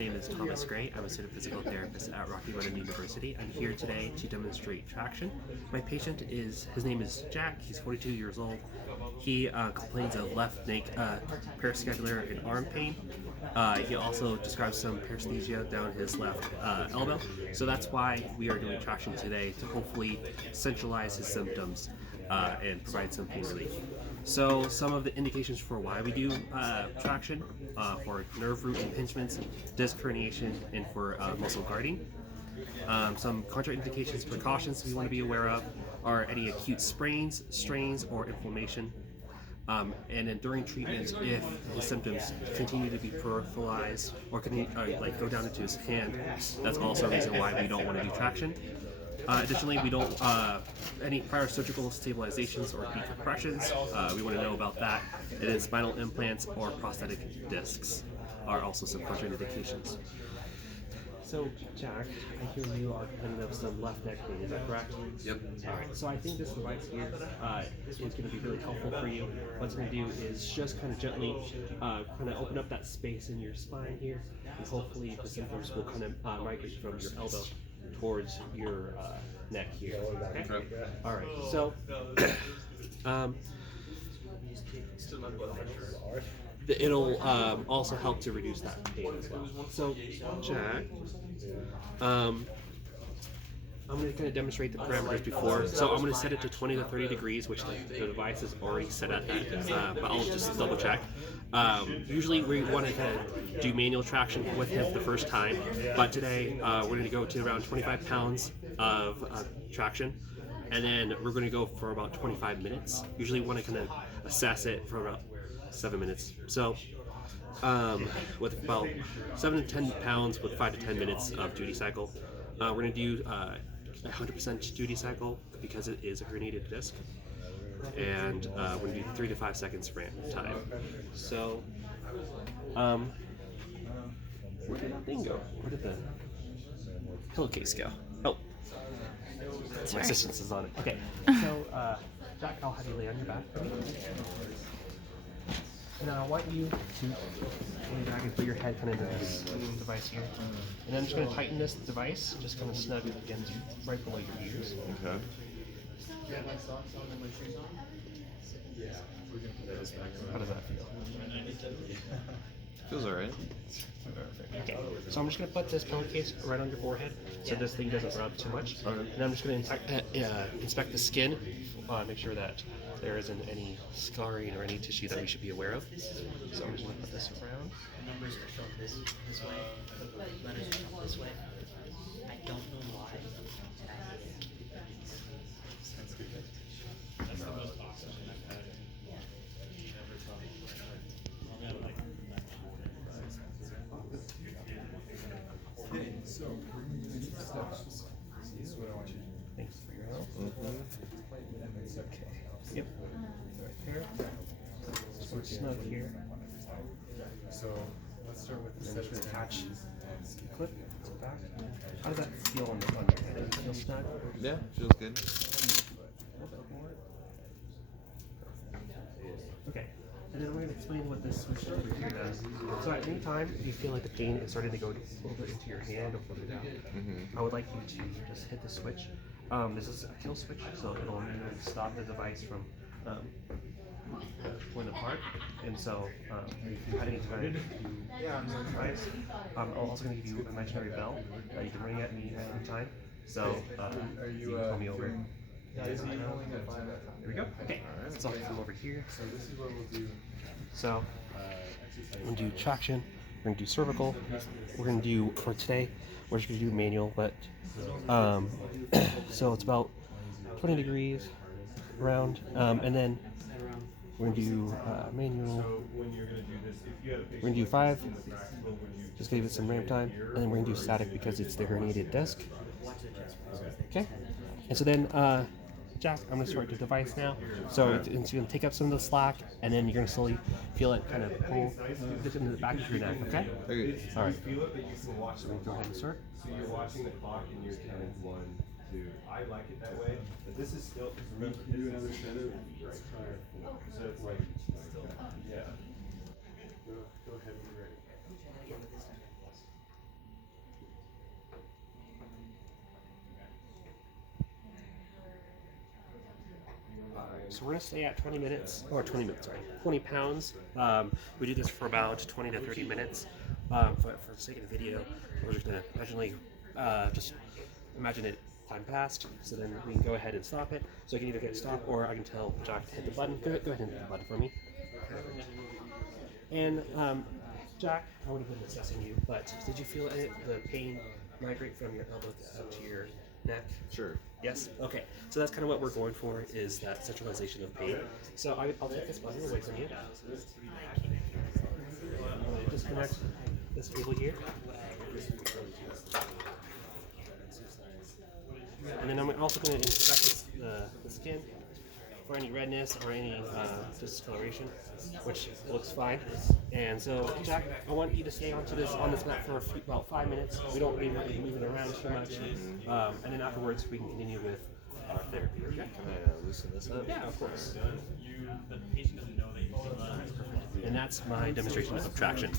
My name is Thomas Gray. I'm a student physical therapist at Rocky Mountain University. I'm here today to demonstrate traction. My patient his name is Jack. He's 42 years old. He complains of left neck, parascapular and arm pain. He also describes some paresthesia down his left elbow. So that's why we are doing traction today, to hopefully centralize his symptoms and provide some pain relief. So some of the indications for why we do traction for nerve root impingements, disc herniation, and for muscle guarding. Some contraindications, precautions we want to be aware of are any acute sprains, strains, or inflammation. And then during treatment, if his symptoms continue to be peripheralized or like go down into his hand, that's also a reason why we don't want to do traction. Additionally, we don't any prior surgical stabilizations or decompressions. We want to know about that. And then spinal implants or prosthetic discs are also some contraindications. So, Jack, I hear you are complaining of some left neck pain. Is that correct? Yep. All right. So I think this device here is going to be really helpful for you. What it's going to do is just kind of gently kind of open up that space in your spine here, and hopefully the symptoms will kind of migrate from your elbow towards your neck here. Okay. All right. So. It'll also help to reduce that pain as well. So, Jack, I'm going to kind of demonstrate the parameters before. So I'm going to set it to 20 to 30 degrees, which the device is already set at that, but I'll just double check. Usually we want to kind of do manual traction with him the first time, but today we're going to go to around 25 pounds of traction, and then we're going to go for about 25 minutes. Usually we want to kind of assess it for about 7 minutes. So with about 7 to 10 pounds with 5 to 10 minutes of duty cycle. We're going to do 100% duty cycle because it is a herniated disc. And we're going to do 3 to 5 seconds ramp time. So, where did that thing go? Where did the pillowcase go? Oh, my assistance is on it. Okay, so Jack, I'll have you lay on your back for me. Now I want you to lean back and put your head kind of into this device here. And I'm just going to tighten this device, just kind of snug it against right below your ears. Okay. How does that feel? Feels alright. Okay, so I'm just going to put this pillowcase right on your forehead so this thing doesn't rub too much. And I'm just going to inspect the skin, make sure that there isn't any scarring or any tissue that we should be aware of. So I'm just going to put this around. The numbers are shown this way, the letters are shown this way. I don't know why. That's the most oxygen I've had ever Okay, so we're going to do steps. This is what I want you to do. Thanks for your help. Okay. Yep. Right here. Just work snug here. So let's start with the And then just steps. attach the clip to the back. How does that feel on your head? Does it feel snug? Yeah, feels good. A little bit more. Okay. And then we're going to explain what this switch over here does. So at any time you feel like the pain is starting to go a little bit into your hand or further down, I would like you to just hit the switch. This is a kill switch, so it'll immediately stop the device from pulling apart. And so if you had any time to use the device, I'm also going to give you an imaginary bell that you can ring at me at any time. So you can call me over. Here we go. Okay, so I'll come over here. So this is what we'll do. So we're going to do traction, we're going to do cervical, we're going to do, for today, we're just going to do manual, but so it's about 20 degrees around, and then we're going to do manual, we're going to do 5, just give it some ramp time, and then we're going to do static because it's the herniated disc. Okay, and so then Jack, I'm going to start the device now. So it's going to take up some of the slack, and then you're going to slowly feel it kind of pull this into the back of your neck, okay? Okay. All right. feel it, but you can watch So we can go ahead and start. So you're watching the clock and you're counting 1, 2. I like it that way, but this is still. Can you do another set of? Right. So it's like, yeah. Go ahead when you're ready. So we're gonna stay at 20 minutes, or 20 minutes, sorry, 20 pounds. We do this for about 20 to 30 minutes. For the sake of the video, we're just gonna just imagine it time passed, so then we can go ahead and stop it. So I can either hit stop, or I can tell Jack to hit the button. Go ahead and hit the button for me. And Jack, I would have been assessing you, but did you feel the pain migrate from your elbow up to your neck? Sure. Yes? Okay. So that's kind of what we're going for, is that centralization of pain. So I'll take this button away from you. I'm going to disconnect this cable here. And then I'm also going to inspect the skin for any redness or any discoloration, which looks fine. And so, Jack, I want you to stay on this mat for about 5 minutes. We don't need to move it around too much. And then afterwards, we can continue with our therapy. Okay? Can I loosen this up? Yeah, of course. And that's my demonstration of traction.